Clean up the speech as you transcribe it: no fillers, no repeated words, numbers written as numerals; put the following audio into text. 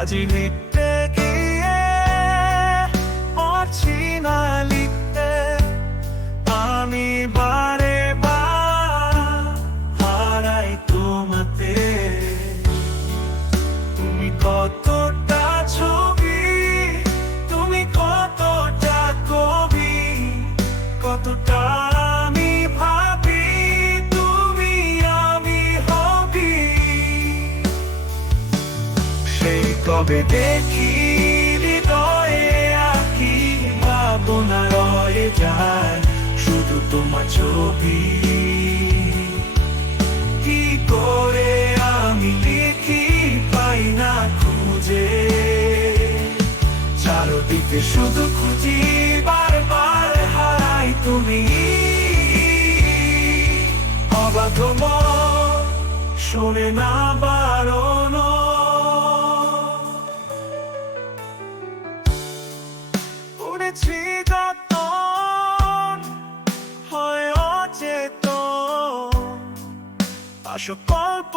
আজি লিখতে গিয়ে পারছি না লিখতে, আমি বারে বার হারাই তোমাতে। তুমি কতটা ছবি, তুমি কতটা কবি, কতটা আমি ভাবি, তুমি আমি হবি। সেই কবে দেখি হৃদয়ে আঁকি, ভাবনা রয়ে যায় শুধু তোমার ছবি। কি করে আমি লিখি পাই না খুঁজে, চারদিকে শুধু খুঁজি বারবার হারাই তুমি। অবাধ্য মন শোনে না বারণ, উড়েছি যতন হয় অচেতন, আসো গল্প